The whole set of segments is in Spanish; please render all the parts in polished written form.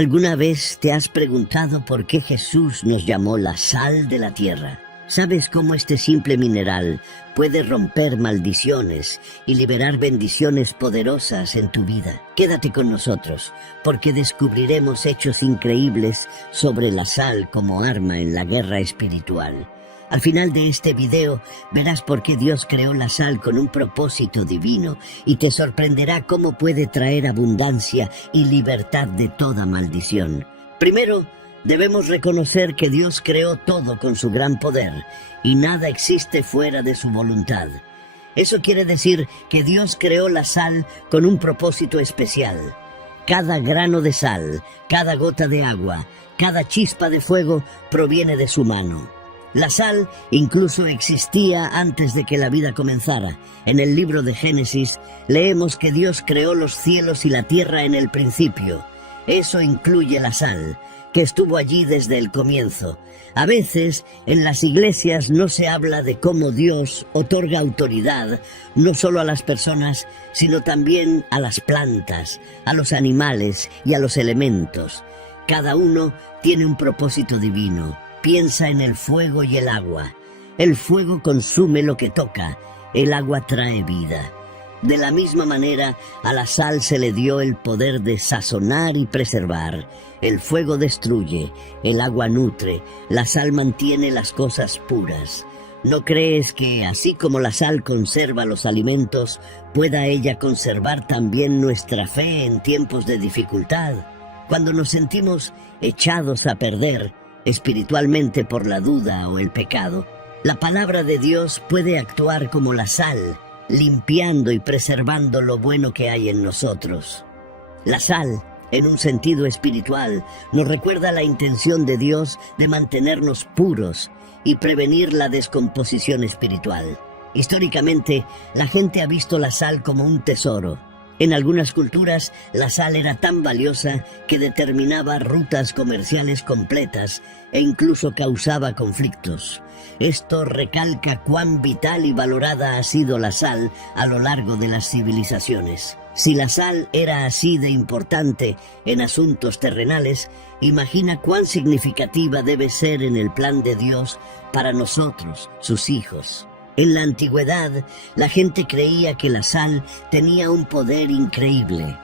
¿Alguna vez te has preguntado por qué Jesús nos llamó la sal de la tierra? ¿Sabes cómo este simple mineral puede romper maldiciones y liberar bendiciones poderosas en tu vida? Quédate con nosotros, porque descubriremos hechos increíbles sobre la sal como arma en la guerra espiritual. Al final de este video verás por qué Dios creó la sal con un propósito divino y te sorprenderá cómo puede traer abundancia y libertad de toda maldición. Primero, debemos reconocer que Dios creó todo con su gran poder y nada existe fuera de su voluntad. Eso quiere decir que Dios creó la sal con un propósito especial. Cada grano de sal, cada gota de agua, cada chispa de fuego proviene de su mano. La sal incluso existía antes de que la vida comenzara. En el libro de Génesis leemos que Dios creó los cielos y la tierra en el principio. Eso incluye la sal, que estuvo allí desde el comienzo. A veces, en las iglesias no se habla de cómo Dios otorga autoridad, no solo a las personas, sino también a las plantas, a los animales y a los elementos. Cada uno tiene un propósito divino. Piensa en el fuego y el agua. El fuego consume lo que toca, el agua trae vida. De la misma manera, a la sal se le dio el poder de sazonar y preservar. El fuego destruye, el agua nutre, la sal mantiene las cosas puras. ¿No crees que, así como la sal conserva los alimentos, pueda ella conservar también nuestra fe en tiempos de dificultad? Cuando nos sentimos echados a perder, espiritualmente por la duda o el pecado, la palabra de Dios puede actuar como la sal, limpiando y preservando lo bueno que hay en nosotros. La sal, en un sentido espiritual, nos recuerda la intención de Dios de mantenernos puros y prevenir la descomposición espiritual. Históricamente, la gente ha visto la sal como un tesoro. En algunas culturas, la sal era tan valiosa que determinaba rutas comerciales completas e incluso causaba conflictos. Esto recalca cuán vital y valorada ha sido la sal a lo largo de las civilizaciones. Si la sal era así de importante en asuntos terrenales, imagina cuán significativa debe ser en el plan de Dios para nosotros, sus hijos. En la antigüedad, la gente creía que la sal tenía un poder increíble.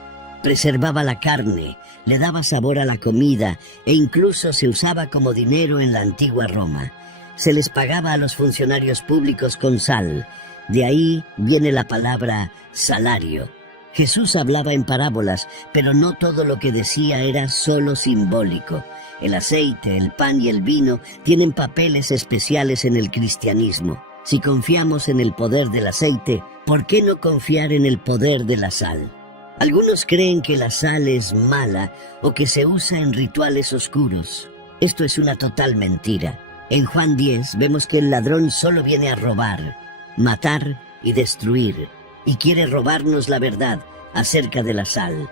Preservaba la carne, le daba sabor a la comida e incluso se usaba como dinero en la antigua Roma. Se les pagaba a los funcionarios públicos con sal. De ahí viene la palabra salario. Jesús hablaba en parábolas, pero no todo lo que decía era solo simbólico. El aceite, el pan y el vino tienen papeles especiales en el cristianismo. Si confiamos en el poder del aceite, ¿por qué no confiar en el poder de la sal? Algunos creen que la sal es mala o que se usa en rituales oscuros. Esto es una total mentira. En Juan 10 vemos que el ladrón solo viene a robar, matar y destruir, y quiere robarnos la verdad acerca de la sal.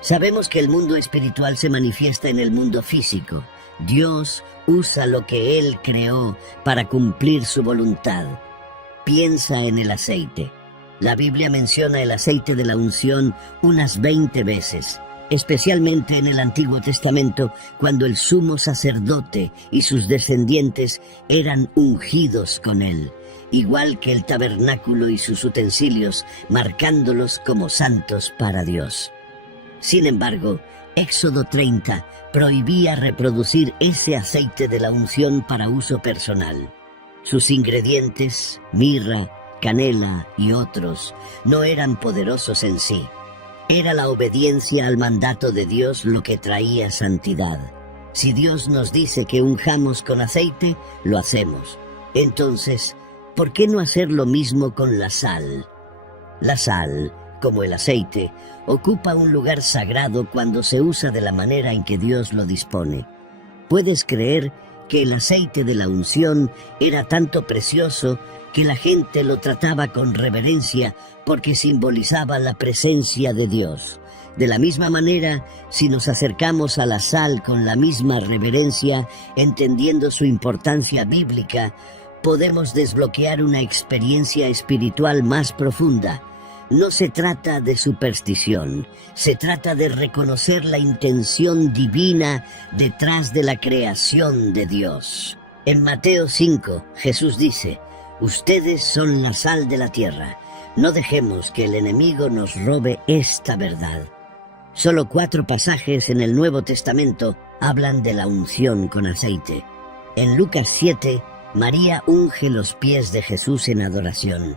Sabemos que el mundo espiritual se manifiesta en el mundo físico. Dios usa lo que Él creó para cumplir su voluntad. Piensa en el aceite. La Biblia menciona el aceite de la unción unas 20 veces, especialmente en el Antiguo Testamento, cuando el sumo sacerdote y sus descendientes eran ungidos con él, igual que el tabernáculo y sus utensilios, marcándolos como santos para Dios. Sin embargo, Éxodo 30 prohibía reproducir ese aceite de la unción para uso personal. Sus ingredientes, mirra, canela y otros, no eran poderosos en sí. Era la obediencia al mandato de Dios lo que traía santidad. Si Dios nos dice que unjamos con aceite, lo hacemos. Entonces, ¿por qué no hacer lo mismo con la sal? La sal, como el aceite, ocupa un lugar sagrado cuando se usa de la manera en que Dios lo dispone. ¿Puedes creer que el aceite de la unción era tanto precioso que la gente lo trataba con reverencia porque simbolizaba la presencia de Dios? De la misma manera, si nos acercamos a la sal con la misma reverencia, entendiendo su importancia bíblica, podemos desbloquear una experiencia espiritual más profunda. No se trata de superstición, se trata de reconocer la intención divina detrás de la creación de Dios. En Mateo 5, Jesús dice: ustedes son la sal de la tierra. No dejemos que el enemigo nos robe esta verdad. Solo 4 pasajes en el Nuevo Testamento hablan de la unción con aceite. En Lucas 7, María unge los pies de Jesús en adoración.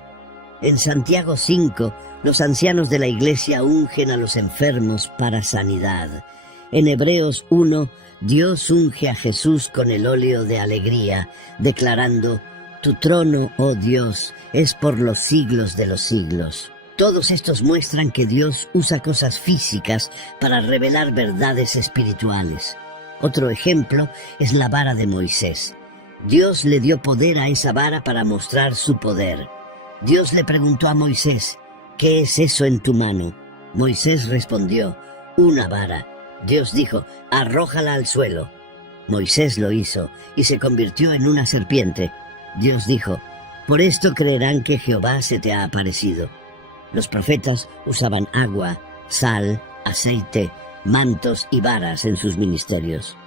En Santiago 5, los ancianos de la iglesia ungen a los enfermos para sanidad. En Hebreos 1, Dios unge a Jesús con el óleo de alegría, declarando: tu trono, oh Dios, es por los siglos de los siglos. Todos estos muestran que Dios usa cosas físicas para revelar verdades espirituales. Otro ejemplo es la vara de Moisés. Dios le dio poder a esa vara para mostrar su poder. Dios le preguntó a Moisés: ¿qué es eso en tu mano? Moisés respondió: una vara. Dios dijo: arrójala al suelo. Moisés lo hizo y se convirtió en una serpiente. Dios dijo: por esto creerán que Jehová se te ha aparecido. Los profetas usaban agua, sal, aceite, mantos y varas en sus ministerios.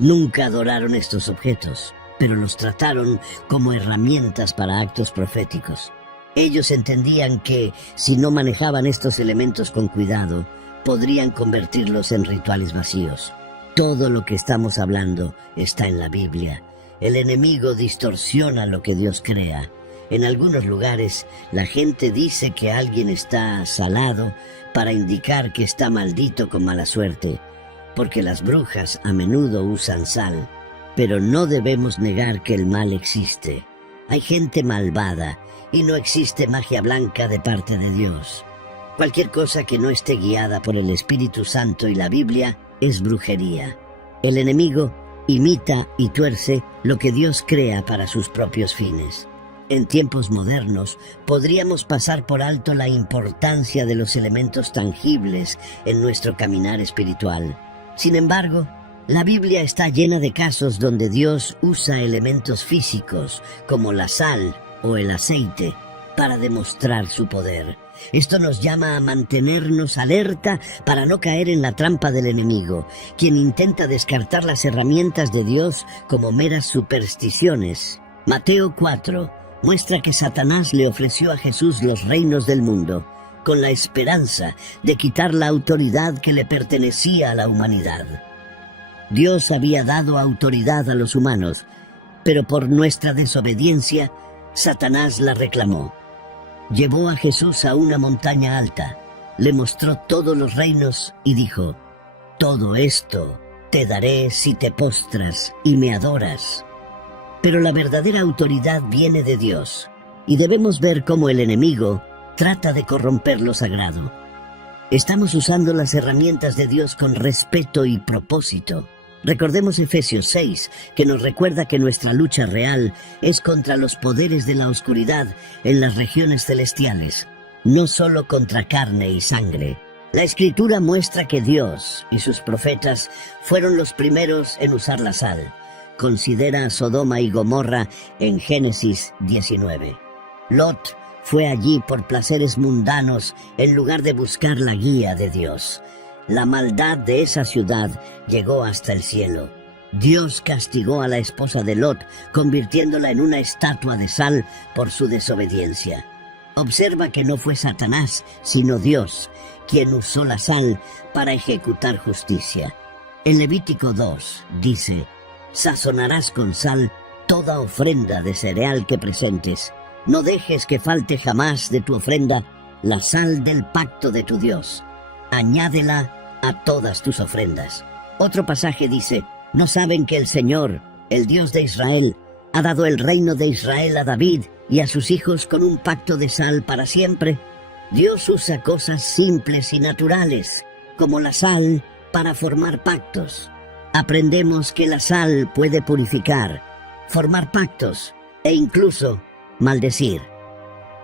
Nunca adoraron estos objetos, pero los trataron como herramientas para actos proféticos. Ellos entendían que, si no manejaban estos elementos con cuidado, podrían convertirlos en rituales vacíos. Todo lo que estamos hablando está en la Biblia. El enemigo distorsiona lo que Dios crea. En algunos lugares, la gente dice que alguien está salado para indicar que está maldito con mala suerte, porque las brujas a menudo usan sal. Pero no debemos negar que el mal existe. Hay gente malvada y no existe magia blanca de parte de Dios. Cualquier cosa que no esté guiada por el Espíritu Santo y la Biblia es brujería. El enemigo imita y tuerce lo que Dios crea para sus propios fines. En tiempos modernos, podríamos pasar por alto la importancia de los elementos tangibles en nuestro caminar espiritual. Sin embargo, la Biblia está llena de casos donde Dios usa elementos físicos, como la sal o el aceite, para demostrar su poder. Esto nos llama a mantenernos alerta para no caer en la trampa del enemigo, quien intenta descartar las herramientas de Dios como meras supersticiones. Mateo 4 muestra que Satanás le ofreció a Jesús los reinos del mundo, con la esperanza de quitar la autoridad que le pertenecía a la humanidad. Dios había dado autoridad a los humanos, pero por nuestra desobediencia, Satanás la reclamó. Llevó a Jesús a una montaña alta, le mostró todos los reinos y dijo: todo esto te daré si te postras y me adoras. Pero la verdadera autoridad viene de Dios, y debemos ver cómo el enemigo trata de corromper lo sagrado. Estamos usando las herramientas de Dios con respeto y propósito. Recordemos Efesios 6, que nos recuerda que nuestra lucha real es contra los poderes de la oscuridad en las regiones celestiales, no solo contra carne y sangre. La Escritura muestra que Dios y sus profetas fueron los primeros en usar la sal. Considera a Sodoma y Gomorra en Génesis 19. Lot fue allí por placeres mundanos en lugar de buscar la guía de Dios. La maldad de esa ciudad llegó hasta el cielo. Dios castigó a la esposa de Lot, convirtiéndola en una estatua de sal por su desobediencia. Observa que no fue Satanás, sino Dios, quien usó la sal para ejecutar justicia. En Levítico 2 dice: sazonarás con sal toda ofrenda de cereal que presentes. No dejes que falte jamás de tu ofrenda la sal del pacto de tu Dios. Añádela a todas tus ofrendas. Otro pasaje dice: ¿no saben que el Señor, el Dios de Israel, ha dado el reino de Israel a David y a sus hijos con un pacto de sal para siempre? Dios usa cosas simples y naturales, como la sal, para formar pactos. Aprendemos que la sal puede purificar, formar pactos e incluso maldecir.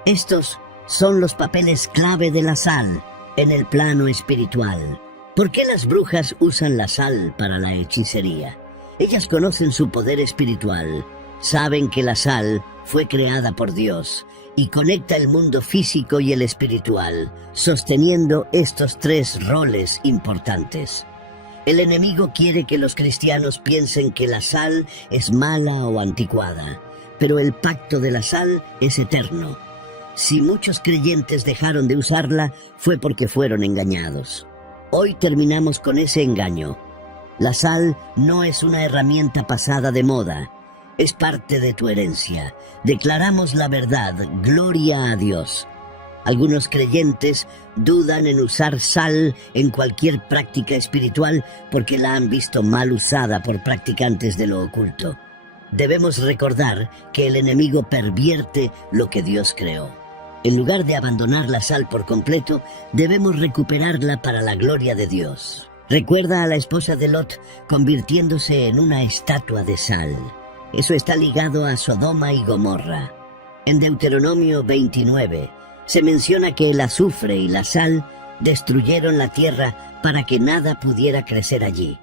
Estos son los papeles clave de la sal en el plano espiritual. ¿Por qué las brujas usan la sal para la hechicería? Ellas conocen su poder espiritual. Saben que la sal fue creada por Dios y conecta el mundo físico y el espiritual, sosteniendo estos tres roles importantes. El enemigo quiere que los cristianos piensen que la sal es mala o anticuada, pero el pacto de la sal es eterno. Si muchos creyentes dejaron de usarla, fue porque fueron engañados. Hoy terminamos con ese engaño. La sal no es una herramienta pasada de moda, es parte de tu herencia. Declaramos la verdad, gloria a Dios. Algunos creyentes dudan en usar sal en cualquier práctica espiritual porque la han visto mal usada por practicantes de lo oculto. Debemos recordar que el enemigo pervierte lo que Dios creó. En lugar de abandonar la sal por completo, debemos recuperarla para la gloria de Dios. Recuerda a la esposa de Lot convirtiéndose en una estatua de sal. Eso está ligado a Sodoma y Gomorra. En Deuteronomio 29 se menciona que el azufre y la sal destruyeron la tierra para que nada pudiera crecer allí.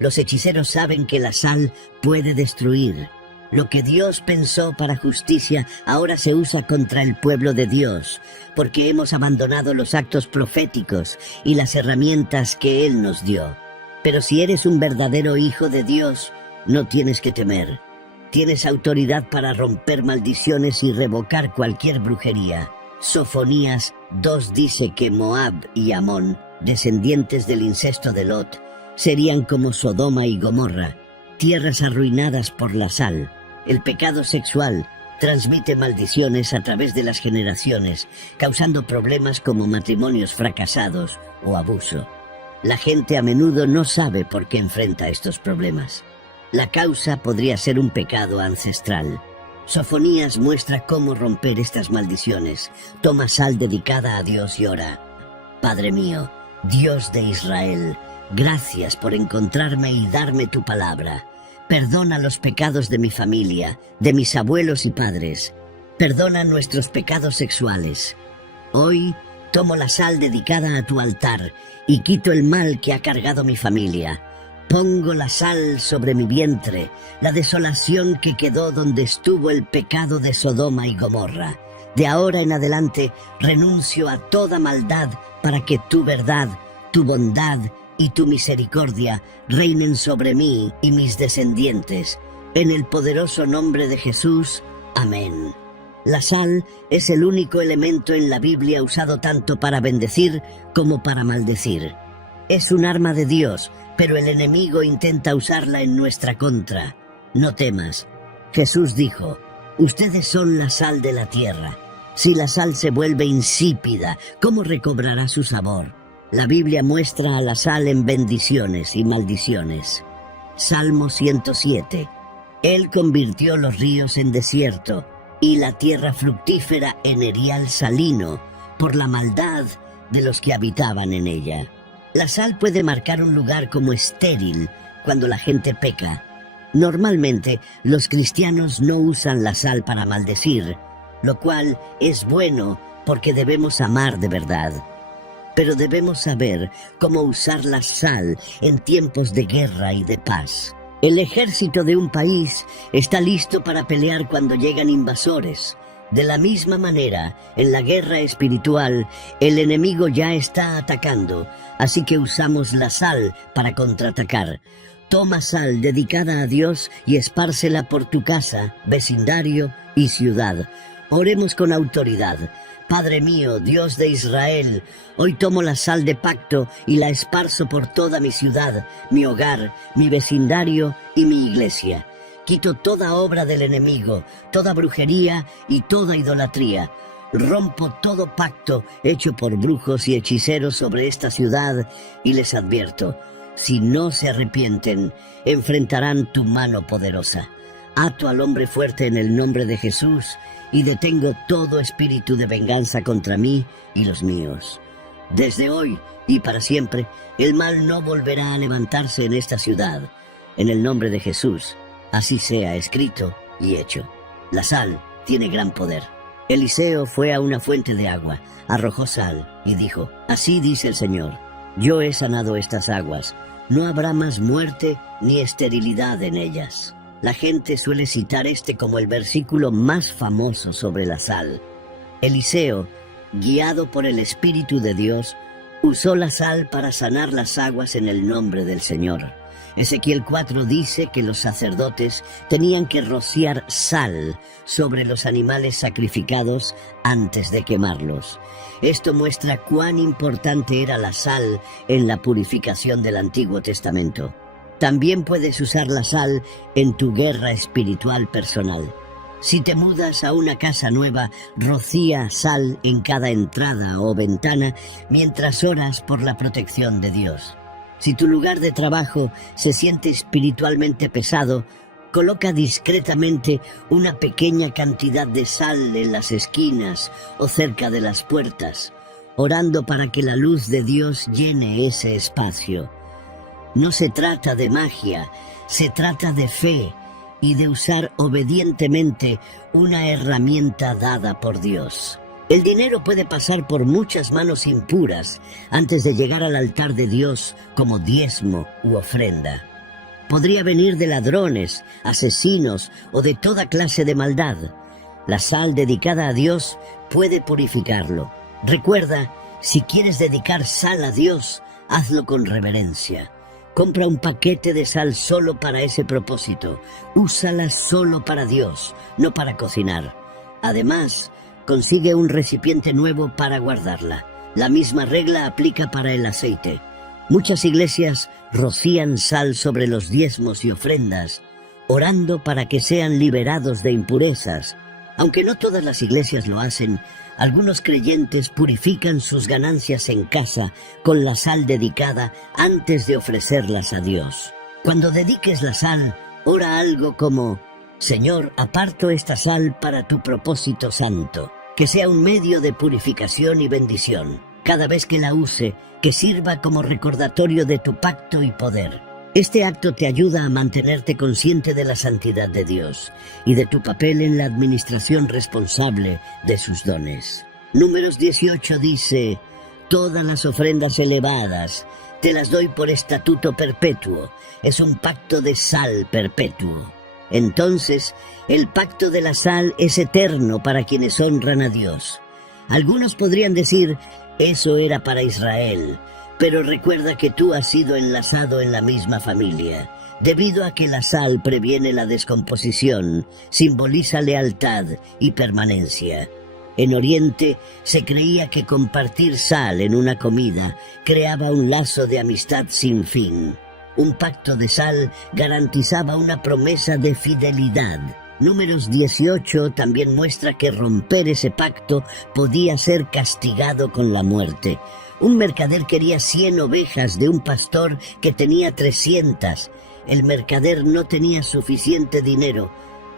Los hechiceros saben que la sal puede destruir. Lo que Dios pensó para justicia ahora se usa contra el pueblo de Dios, porque hemos abandonado los actos proféticos y las herramientas que Él nos dio. Pero si eres un verdadero hijo de Dios, no tienes que temer. Tienes autoridad para romper maldiciones y revocar cualquier brujería. Sofonías 2 dice que Moab y Amón, descendientes del incesto de Lot, serían como Sodoma y Gomorra, tierras arruinadas por la sal. El pecado sexual transmite maldiciones a través de las generaciones, causando problemas como matrimonios fracasados o abuso. La gente a menudo no sabe por qué enfrenta estos problemas. La causa podría ser un pecado ancestral. Sofonías muestra cómo romper estas maldiciones. Toma sal dedicada a Dios y ora. Padre mío, Dios de Israel, gracias por encontrarme y darme tu palabra. Perdona los pecados de mi familia, de mis abuelos y padres. Perdona nuestros pecados sexuales. Hoy tomo la sal dedicada a tu altar y quito el mal que ha cargado mi familia. Pongo la sal sobre mi vientre, la desolación que quedó donde estuvo el pecado de Sodoma y Gomorra. De ahora en adelante renuncio a toda maldad para que tu verdad, tu bondad y tu misericordia reinen sobre mí y mis descendientes. En el poderoso nombre de Jesús. Amén. La sal es el único elemento en la Biblia usado tanto para bendecir como para maldecir. Es un arma de Dios, pero el enemigo intenta usarla en nuestra contra. No temas. Jesús dijo, ustedes son la sal de la tierra. Si la sal se vuelve insípida, ¿cómo recobrará su sabor? La Biblia muestra a la sal en bendiciones y maldiciones. Salmo 107. Él convirtió los ríos en desierto y la tierra fructífera en erial salino por la maldad de los que habitaban en ella. La sal puede marcar un lugar como estéril cuando la gente peca. Normalmente, los cristianos no usan la sal para maldecir, lo cual es bueno porque debemos amar de verdad. Pero debemos saber cómo usar la sal en tiempos de guerra y de paz. El ejército de un país está listo para pelear cuando llegan invasores. De la misma manera, en la guerra espiritual, el enemigo ya está atacando, así que usamos la sal para contraatacar. Toma sal dedicada a Dios y espárcela por tu casa, vecindario y ciudad. Oremos con autoridad. Padre mío, Dios de Israel, hoy tomo la sal de pacto y la esparzo por toda mi ciudad, mi hogar, mi vecindario y mi iglesia. Quito toda obra del enemigo, toda brujería y toda idolatría. Rompo todo pacto hecho por brujos y hechiceros sobre esta ciudad y les advierto, si no se arrepienten, enfrentarán tu mano poderosa. Ato al hombre fuerte en el nombre de Jesús y detengo todo espíritu de venganza contra mí y los míos. Desde hoy y para siempre, el mal no volverá a levantarse en esta ciudad. En el nombre de Jesús, así sea escrito y hecho. La sal tiene gran poder. Eliseo fue a una fuente de agua, arrojó sal y dijo, así dice el Señor, yo he sanado estas aguas, no habrá más muerte ni esterilidad en ellas. La gente suele citar este como el versículo más famoso sobre la sal. Eliseo, guiado por el Espíritu de Dios, usó la sal para sanar las aguas en el nombre del Señor. Ezequiel 4 dice que los sacerdotes tenían que rociar sal sobre los animales sacrificados antes de quemarlos. Esto muestra cuán importante era la sal en la purificación del Antiguo Testamento. También puedes usar la sal en tu guerra espiritual personal. Si te mudas a una casa nueva, rocía sal en cada entrada o ventana mientras oras por la protección de Dios. Si tu lugar de trabajo se siente espiritualmente pesado, coloca discretamente una pequeña cantidad de sal en las esquinas o cerca de las puertas, orando para que la luz de Dios llene ese espacio. No se trata de magia, se trata de fe y de usar obedientemente una herramienta dada por Dios. El dinero puede pasar por muchas manos impuras antes de llegar al altar de Dios como diezmo u ofrenda. Podría venir de ladrones, asesinos o de toda clase de maldad. La sal dedicada a Dios puede purificarlo. Recuerda, si quieres dedicar sal a Dios, hazlo con reverencia. Compra un paquete de sal solo para ese propósito. Úsala solo para Dios, no para cocinar. Además, consigue un recipiente nuevo para guardarla. La misma regla aplica para el aceite. Muchas iglesias rocían sal sobre los diezmos y ofrendas, orando para que sean liberados de impurezas. Aunque no todas las iglesias lo hacen, algunos creyentes purifican sus ganancias en casa con la sal dedicada antes de ofrecerlas a Dios. Cuando dediques la sal, ora algo como: Señor, aparto esta sal para tu propósito santo, que sea un medio de purificación y bendición. Cada vez que la use, que sirva como recordatorio de tu pacto y poder. Este acto te ayuda a mantenerte consciente de la santidad de Dios y de tu papel en la administración responsable de sus dones. Números 18 dice: todas las ofrendas elevadas te las doy por estatuto perpetuo. Es un pacto de sal perpetuo. Entonces, el pacto de la sal es eterno para quienes honran a Dios. Algunos podrían decir: eso era para Israel. Pero recuerda que tú has sido enlazado en la misma familia. Debido a que la sal previene la descomposición, simboliza lealtad y permanencia. En Oriente se creía que compartir sal en una comida creaba un lazo de amistad sin fin. Un pacto de sal garantizaba una promesa de fidelidad. Números 18 también muestra que romper ese pacto podía ser castigado con la muerte. Un mercader quería 100 ovejas de un pastor que tenía 300. El mercader no tenía suficiente dinero,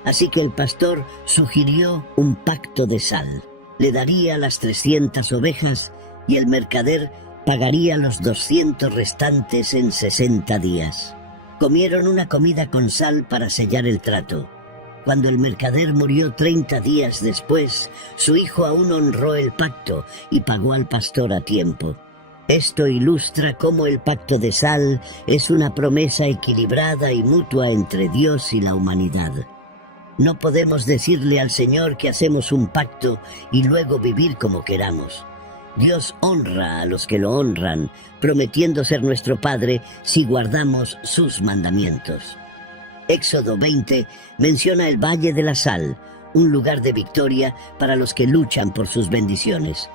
así que el pastor sugirió un pacto de sal. Le daría las 300 ovejas y el mercader pagaría los 200 restantes en 60 días. Comieron una comida con sal para sellar el trato. Cuando el mercader murió 30 días después, su hijo aún honró el pacto y pagó al pastor a tiempo. Esto ilustra cómo el pacto de sal es una promesa equilibrada y mutua entre Dios y la humanidad. No podemos decirle al Señor que hacemos un pacto y luego vivir como queramos. Dios honra a los que lo honran, prometiendo ser nuestro Padre si guardamos sus mandamientos. Éxodo 20 menciona el Valle de la Sal, un lugar de victoria para los que luchan por sus bendiciones.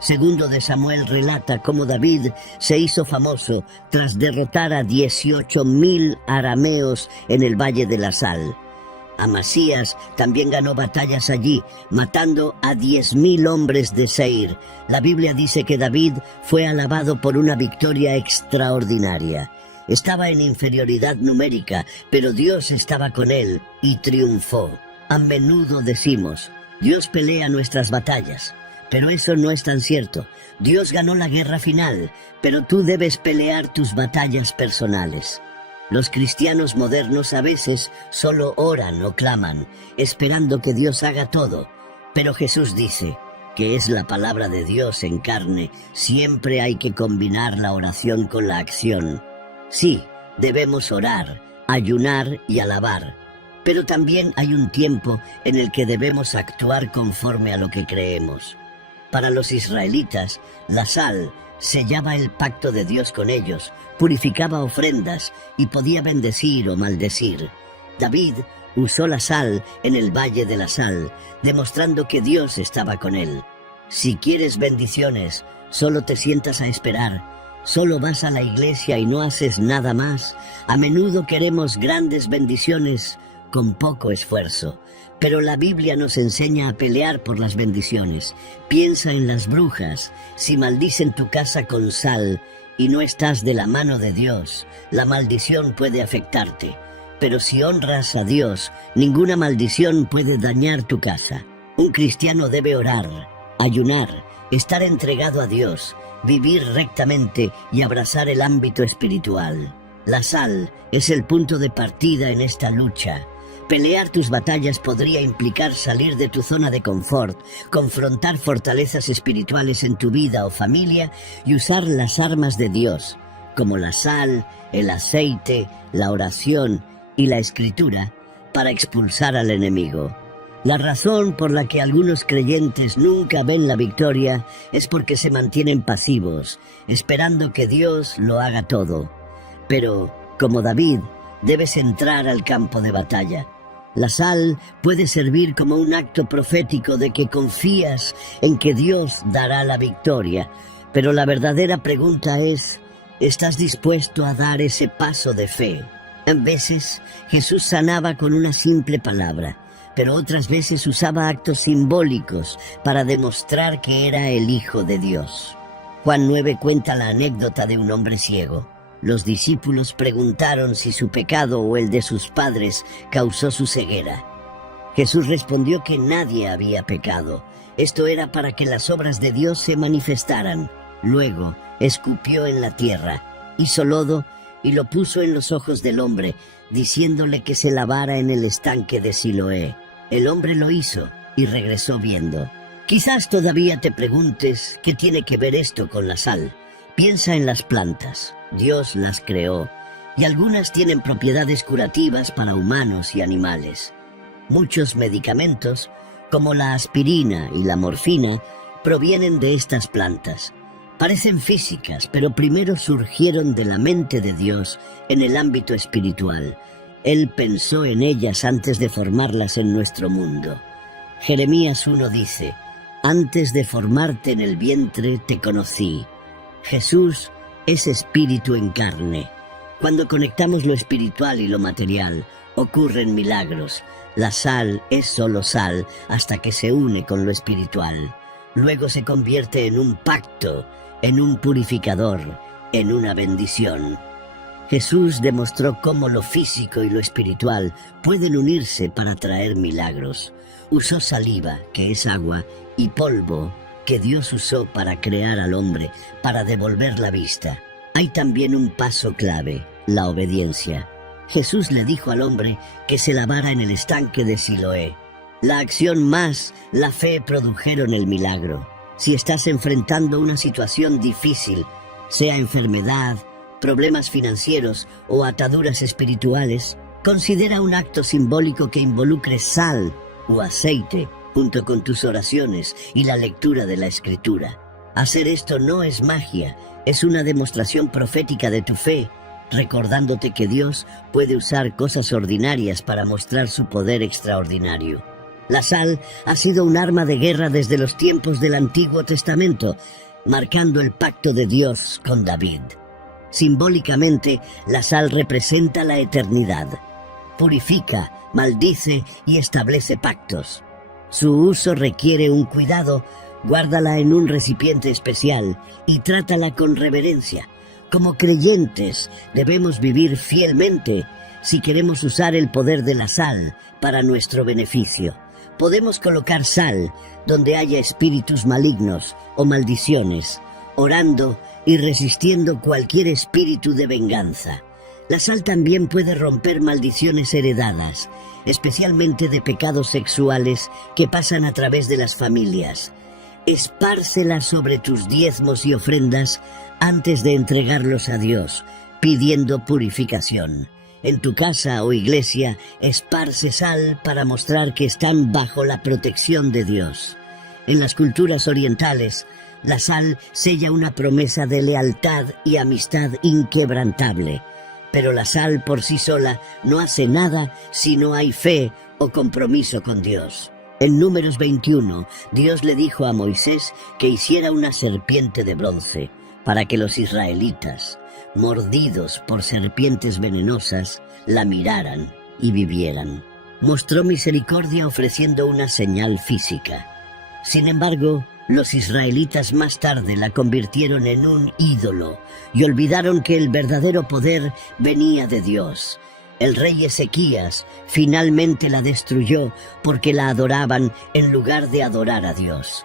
Segundo de Samuel relata cómo David se hizo famoso tras derrotar a 18,000 arameos en el Valle de la Sal. Amasías también ganó batallas allí, matando a 10,000 hombres de Seir. La Biblia dice que David fue alabado por una victoria extraordinaria. Estaba en inferioridad numérica, pero Dios estaba con él y triunfó. A menudo decimos: Dios pelea nuestras batallas, pero eso no es tan cierto. Dios ganó la guerra final, pero tú debes pelear tus batallas personales. Los cristianos modernos a veces solo oran o claman, esperando que Dios haga todo. Pero Jesús dice, que es la palabra de Dios en carne, siempre hay que combinar la oración con la acción. Sí, debemos orar, ayunar y alabar, Pero también hay un tiempo en el que debemos actuar conforme a lo que creemos. Para los israelitas, la sal sellaba el pacto de Dios con ellos, purificaba ofrendas y podía bendecir o maldecir. David usó la sal en el Valle de la Sal, demostrando que Dios estaba con él. Si quieres bendiciones, solo te sientas a esperar, solo vas a la iglesia y no haces nada más. A menudo queremos grandes bendiciones con poco esfuerzo, pero la Biblia nos enseña a pelear por las bendiciones. Piensa en las brujas. Si maldicen tu casa con sal y no estás de la mano de Dios, la maldición puede afectarte. Pero si honras a Dios, ninguna maldición puede dañar tu casa. Un cristiano debe orar, ayunar, estar entregado a Dios, vivir rectamente y abrazar el ámbito espiritual. La sal es el punto de partida en esta lucha. Pelear tus batallas podría implicar salir de tu zona de confort, confrontar fortalezas espirituales en tu vida o familia y usar las armas de Dios, como la sal, el aceite, la oración y la escritura, para expulsar al enemigo. La razón por la que algunos creyentes nunca ven la victoria es porque se mantienen pasivos, esperando que Dios lo haga todo. Pero, como David, debes entrar al campo de batalla. La sal puede servir como un acto profético de que confías en que Dios dará la victoria, pero la verdadera pregunta es, ¿estás dispuesto a dar ese paso de fe? A veces Jesús sanaba con una simple palabra, pero otras veces usaba actos simbólicos para demostrar que era el Hijo de Dios. Juan 9 cuenta la anécdota de un hombre ciego. Los discípulos preguntaron si su pecado o el de sus padres causó su ceguera. Jesús respondió que nadie había pecado. Esto era para que las obras de Dios se manifestaran. Luego escupió en la tierra, hizo lodo y lo puso en los ojos del hombre, diciéndole que se lavara en el estanque de Siloé. El hombre lo hizo y regresó viendo. Quizás todavía te preguntes qué tiene que ver esto con la sal. Piensa en las plantas. Dios las creó, y algunas tienen propiedades curativas para humanos y animales. Muchos medicamentos, como la aspirina y la morfina, provienen de estas plantas. Parecen físicas, pero primero surgieron de la mente de Dios en el ámbito espiritual. Él pensó en ellas antes de formarlas en nuestro mundo. Jeremías 1 dice, «Antes de formarte en el vientre te conocí». Jesús es espíritu en carne. Cuando conectamos lo espiritual y lo material, ocurren milagros. La sal es solo sal hasta que se une con lo espiritual. Luego se convierte en un pacto, en un purificador, en una bendición. Jesús demostró cómo lo físico y lo espiritual pueden unirse para traer milagros. Usó saliva, que es agua, y polvo, que Dios usó para crear al hombre, para devolver la vista. Hay también un paso clave, la obediencia. Jesús le dijo al hombre que se lavara en el estanque de Siloé. La acción más la fe produjeron el milagro. Si estás enfrentando una situación difícil, sea enfermedad, problemas financieros o ataduras espirituales, considera un acto simbólico que involucre sal o aceite junto con tus oraciones y la lectura de la Escritura. Hacer esto no es magia, es una demostración profética de tu fe, recordándote que Dios puede usar cosas ordinarias para mostrar su poder extraordinario. La sal ha sido un arma de guerra desde los tiempos del Antiguo Testamento, marcando el pacto de Dios con David. Simbólicamente, la sal representa la eternidad. Purifica, maldice y establece pactos. Su uso requiere un cuidado. Guárdala en un recipiente especial y trátala con reverencia. Como creyentes, debemos vivir fielmente si queremos usar el poder de la sal para nuestro beneficio. Podemos colocar sal donde haya espíritus malignos o maldiciones, orando y resistiendo cualquier espíritu de venganza. La sal también puede romper maldiciones heredadas, especialmente de pecados sexuales que pasan a través de las familias. Espárcela sobre tus diezmos y ofrendas antes de entregarlos a Dios, pidiendo purificación. En tu casa o iglesia, esparce sal para mostrar que están bajo la protección de Dios. En las culturas orientales, la sal sella una promesa de lealtad y amistad inquebrantable. Pero la sal por sí sola no hace nada si no hay fe o compromiso con Dios. En Números 21, Dios le dijo a Moisés que hiciera una serpiente de bronce para que los israelitas, mordidos por serpientes venenosas, la miraran y vivieran. Mostró misericordia ofreciendo una señal física. Sin embargo, los israelitas más tarde la convirtieron en un ídolo y olvidaron que el verdadero poder venía de Dios. El rey Ezequías finalmente la destruyó porque la adoraban en lugar de adorar a Dios.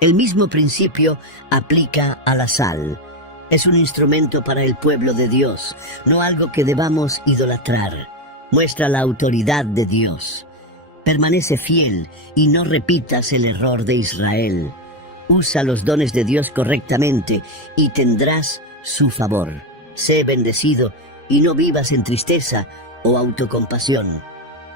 El mismo principio aplica a la sal. Es un instrumento para el pueblo de Dios, no algo que debamos idolatrar. Muestra la autoridad de Dios. Permanece fiel y no repitas el error de Israel. Usa los dones de Dios correctamente y tendrás su favor. Sé bendecido y no vivas en tristeza o autocompasión.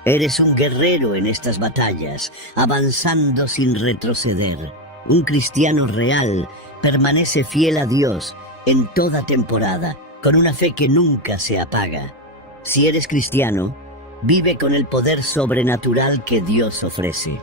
Eres un guerrero en estas batallas, avanzando sin retroceder. Un cristiano real permanece fiel a Dios en toda temporada, con una fe que nunca se apaga. Si eres cristiano, vive con el poder sobrenatural que Dios ofrece.